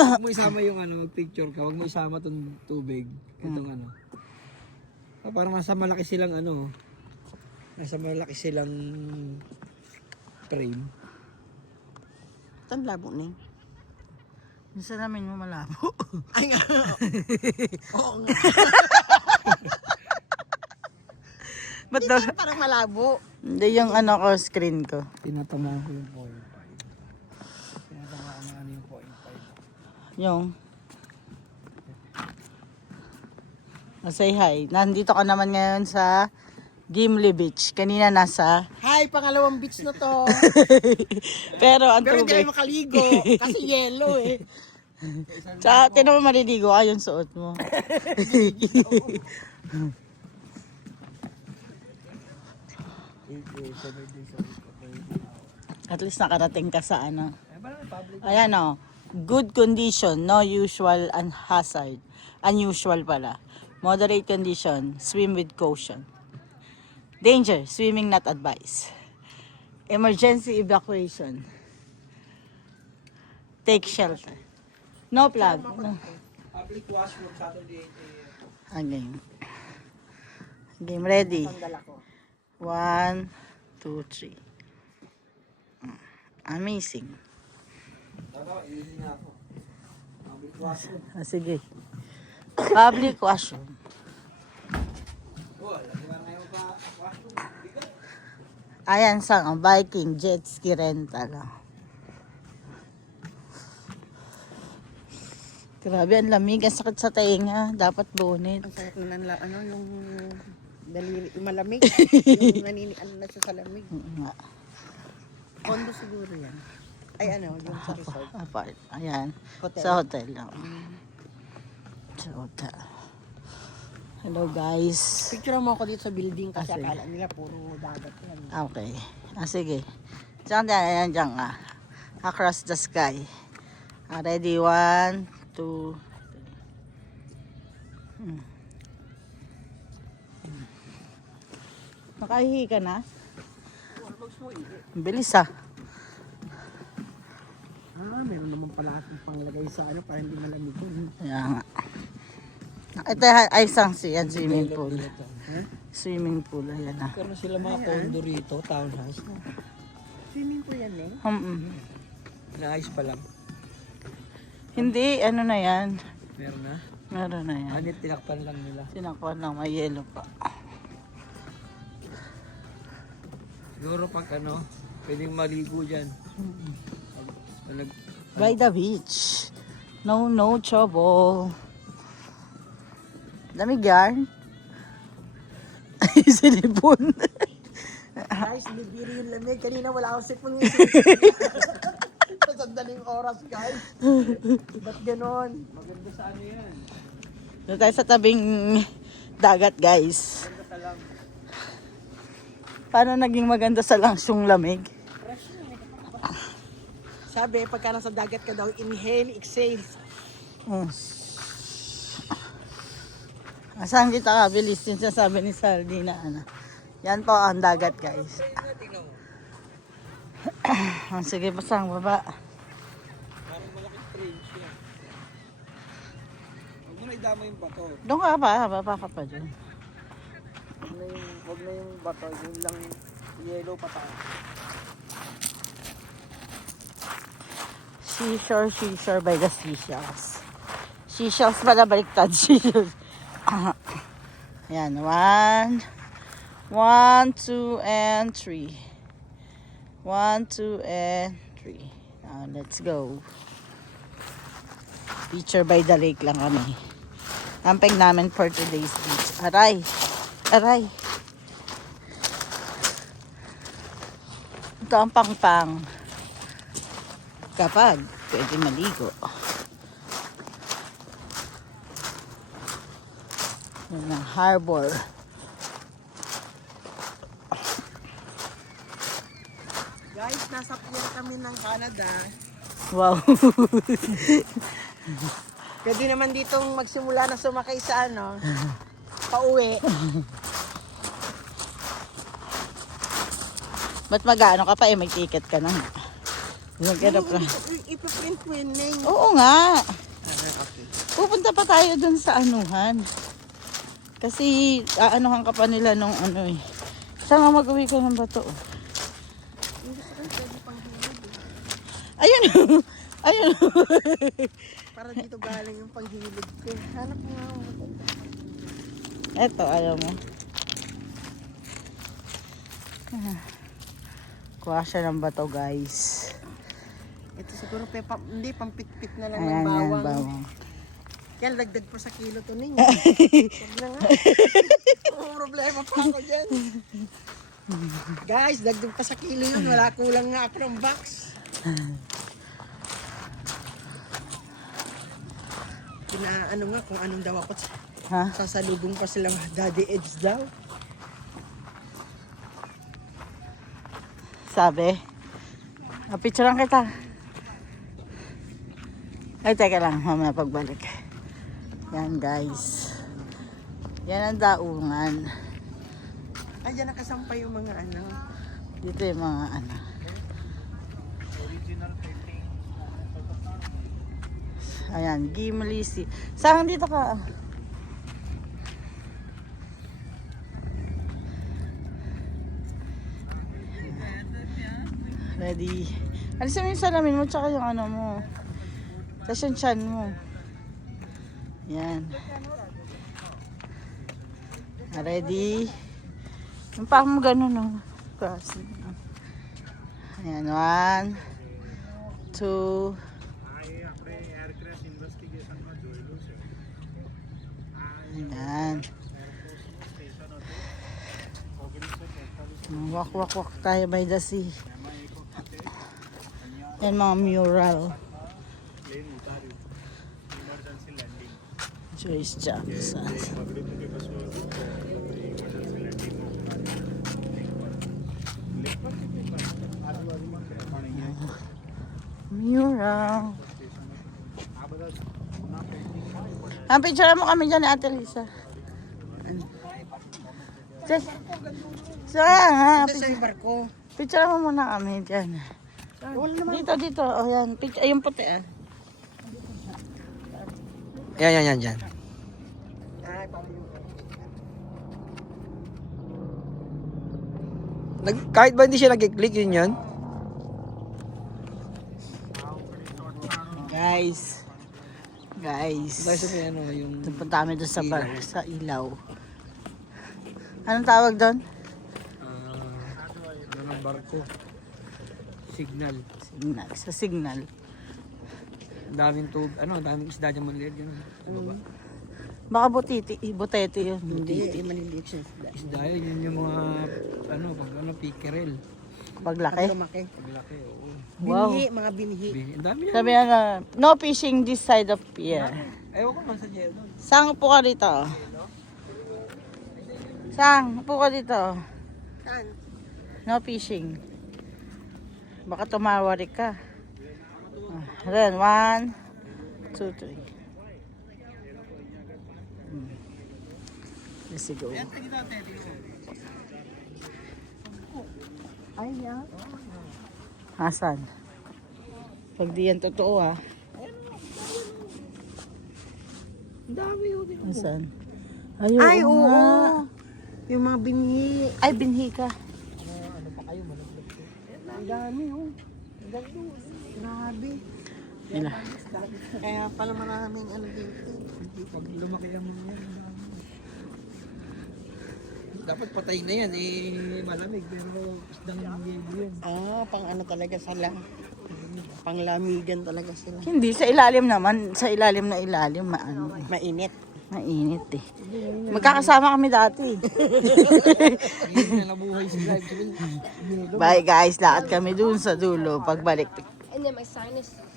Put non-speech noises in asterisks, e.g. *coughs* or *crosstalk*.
*laughs* Huwag mo isama yung ano, mag-picture ka. Huwag mo isama tong tubig. Itong ano. Ah, parang nasa malaki silang ano. Nasa malaki silang frame. Ito ang labo na yun. Minsan namin mo malabo. *laughs* Ay nga. Oo nga. Ba't daw? Hindi, parang malabo. Hindi yung ano ko, screen ko. Tinatamaan ko yung 0.5. Tinatamaan na ano yung 0.5. Yung. Oh, say hi. Nandito ka naman ngayon sa Gimli Beach. Kanina nasa... Hi, pangalawang beach na to. *laughs* Pero ang Pero hindi kayo makaligo. Kasi yellow eh. *laughs* Tsaka, tinan mo maliligo ka yung suot mo. *laughs* At least nakarating ka sa ano. Ayan o. Good condition, no usual and hazard. Unusual pala. Moderate condition, swim with caution. Danger, swimming not advised. Emergency evacuation. Take shelter. No plug. No. Public washroom Saturday 8 a.m. Okay. Game ready. One, two, three. Mm. Amazing. Tama, iihi na ako. Public washroom. Ah, sige. Public washroom. Oh. Ayan sang ang biking jet ski rental. ah. Grabe, ang lamig. Ang sakit sa tenga. Dapat bonnet. Ang sakit na nala, ano, yung daliri, yung malamig. *laughs* yung nanini, ano na siya sa lamig. Condo siguro yan. Ay ano, yung sa resort. Apart. Ayan. Hotel. Sa hotel. oh. Sa hotel. Hello guys. Picture mo ako dito sa building kasi Ah, sige. akala nila puro dagat yan. Ah, Okay. Ah, sige. Diyan, diyan, ayan, diyan ka. Across the sky. Ah, ready? One, two, three. Hmm. Hmm. Nakahihi ka na? Bilis ah. Ah, meron naman pala akong panglagay sa ano para hindi malamig yun. Kaya nga. Ito ay isang si yan, swimming pool. Swimming pool, ayan ah. Meron sila mga condo rito, townhouse. Swimming po yan eh. Hmm, Naayos pa lang. Hindi, ano na yan. Meron na. Meron na yan. Anit, tinakpan lang nila. Sinakuha lang, may yellow pa. Siguro pag ano, pwedeng maligo dyan. Nag, By the beach. No, no trouble. Lamig yan. Ay, *laughs* sinipon. Guys, bibiri yung lamig. Kanina wala akong sipon yung *laughs* Sa sandaling oras, guys. Ba't ganon? maganda sa ano yan. Doon tayo sa tabing dagat, guys. Maganda ka lang. Paano naging maganda sa langsung lamig? Sabi, pagka nasa dagat ka daw, inhale, exhale. Oh. Asahan kita ka, bilis yung sasabi ni Saldi na ano. Yan po ang dagat, guys. Tingnan *clears throat* mo. Ah, Sige, pasang baba. Parang malaking strange yan. Huwag mo na idama yung bato. Doon ka pa, baba ka pa dyan. Huwag na yung, huwag na yung bato. Yung lang yellow pa tayo. Seashore, seashore by the seashells. Seashells pala baliktad. *laughs* Seashells. *coughs* Ayan, one, one, two, and three. One, two, and three. Now, let's go. Picture by the lake lang kami. Camping namin for today's beach. Aray! Aray! Ito ang pang-pang kapag pwede maligo. Yan ang harbor. Guys, nasa pier kami ng Canada. Wow. *laughs* Pwede naman ditong magsimula na sumakay sa ano, pauwi. Ba't mag-ano ka pa eh, may ticket ka na. Maghanap na. Ipiprint ko yun, Ning. Oo nga. Pupunta pa tayo dun sa anuhan. Kasi aanuhan ka pa nila nung ano eh. Saan nga mag-uwi ko ng bato? Ayun. *laughs* Ayun. Para dito galing yung panghilid ko. Hanap mo nga ako. Eto, ayaw mo. Ah. Kuha siya ng bato, guys. Ito siguro, pe, pa, hindi, pampitpit na lang ng Ayan, yan, bawang. bawang. Yan, dagdag pa sa kilo to ninyo. *laughs* Huwag na nga. Oo, problema pa ako dyan. Guys, dagdag pa sa kilo yun. Wala kulang nga ako ng box. Pinaano nga kung anong daw ako. Ha? Sasalubong pa silang daddy edge daw. Sabi. Ah, picture lang kita. Ay, teka lang. Mamaya pagbalik. Yan, guys. Yan ang daungan. Ay, dyan nakasampay yung mga ano. Dito yung mga ano. Ayan, Gimli Sea. Saan dito ka? Ready. Alisin mo yung salamin mo tsaka yung ano mo. Tapos yung chan mo. Yan. Ready. Yung pa mo ganun, no? Crossing. Ayan, one, two, Ayan. Walk, walk, walk tayo by the sea. Yan mga mural. Joyce Jackson. Mural. Ang picture mo kami dyan ni Ate Lisa. Ito sa yung barko. Picture mo muna kami dyan. Dito, dito. O yan. Picture, ayun puti ah. Yan, yan, yan, yan. Ay, parang yung... Nag, kahit ba hindi siya nag-click yun yun? Guys. Guys. Dahil sa may ano, yung... Punta kami doon sa bar, sa ilaw. Anong tawag doon? ah, ano ng barko. Signal. Signal. Sa signal. Ang daming tub, ano, ang daming isda dyan maliit, gano'n. Sa baba. Baka butiti, butete yun. Hindi, Butiti. eh, maliliit siya. Isda yun, yun yung mga, ano, pag ano, pickerel. Paglaki. Pag lumaki. Paglaki, oo. Wow. Binhi, mga binhi. Ang dami yan. Sabi nga, no fishing this side of pier. Ewan ko man sa jail doon. Saan po ka dito? Saan? Upo ka dito. Saan? No fishing. Baka tumawari ka. Then, one, two, three. Hmm. Let's go. Ay, yeah. Asan? Pag di yan totoo ah. Ang dami yun. Asan? Ay, oo. Ay, oo. nga. Yung mga binhi. Ay, binhi ka. Ang dami, oh. Ang dami, oh. Grabe. Ila. Kaya pala maraming ano dito. Pag lumaki ang mga yan. Dapat patay na yan, eh, malamig. Pero isdang yelo yun. Ah, pang ano talaga sila. Pang lamigan talaga sila. Hindi, sa ilalim naman. Sa ilalim na ilalim, maano eh. Mainit. Mainit eh. Magkakasama kami dati. Hindi na nabuhay Bye guys, lahat kami dun sa dulo. Pagbalik. And then my sinus